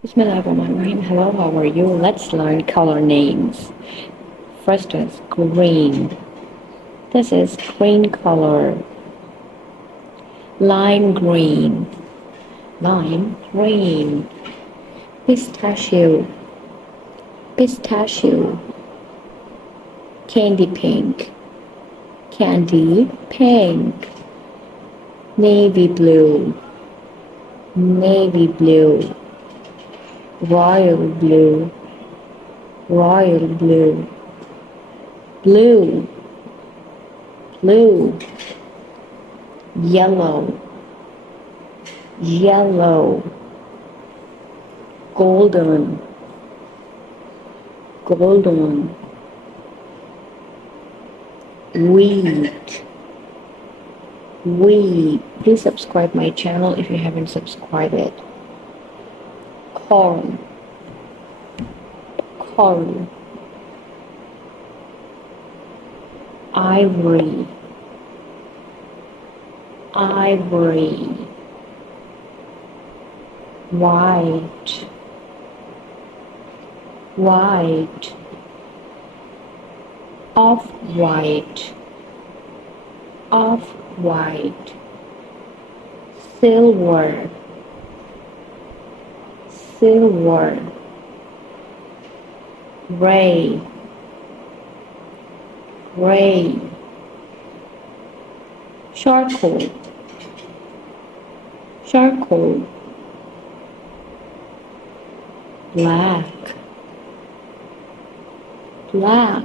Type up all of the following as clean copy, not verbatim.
Bismillahirrahmanirrahim. Hello, how are you? Let's learn color names. First is green. This is green color. Lime green. Lime green. Pistachio. Pistachio. Candy pink. Candy pink. Navy blue. Navy blue. Royal blue. Royal blue. Blue. Blue. Yellow. Yellow. Golden. Golden. Wheat. Wheat. Please subscribe my channel if you haven't subscribed it. Corn. Corn. Ivory. Ivory. White. White. Off-white. Off-white. Silver. Silver. Gray. Gray. Charcoal. Charcoal. Black. Black.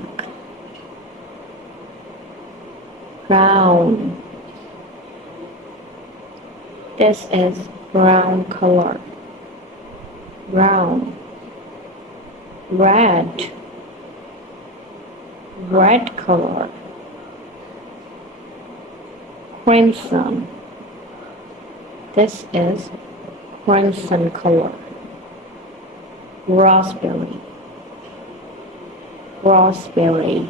Brown. This is brown color. Brown. Red. Red color. Crimson. This is crimson color. Raspberry. Raspberry.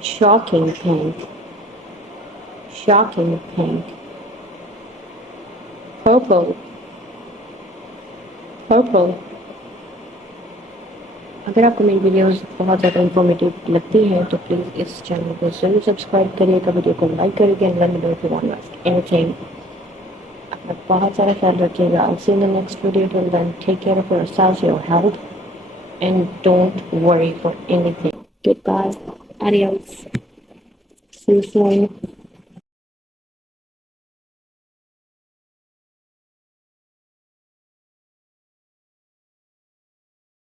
Shocking pink. Shocking pink. Purple. Purple. अगर आपको मेरी videos बहुत ज़्यादा informative लगती हैं तो please इस channel को जरूर सब्सक्राइब करिएगा, वीडियो को लाइक करिएगा and let me know if you want to ask anything. अपना बहुत सारा ख्याल रखिएगा। I'll see you in the next video. Till then, take care of yourselves, your health, and don't worry for anything. Goodbye. Adios. See you soon.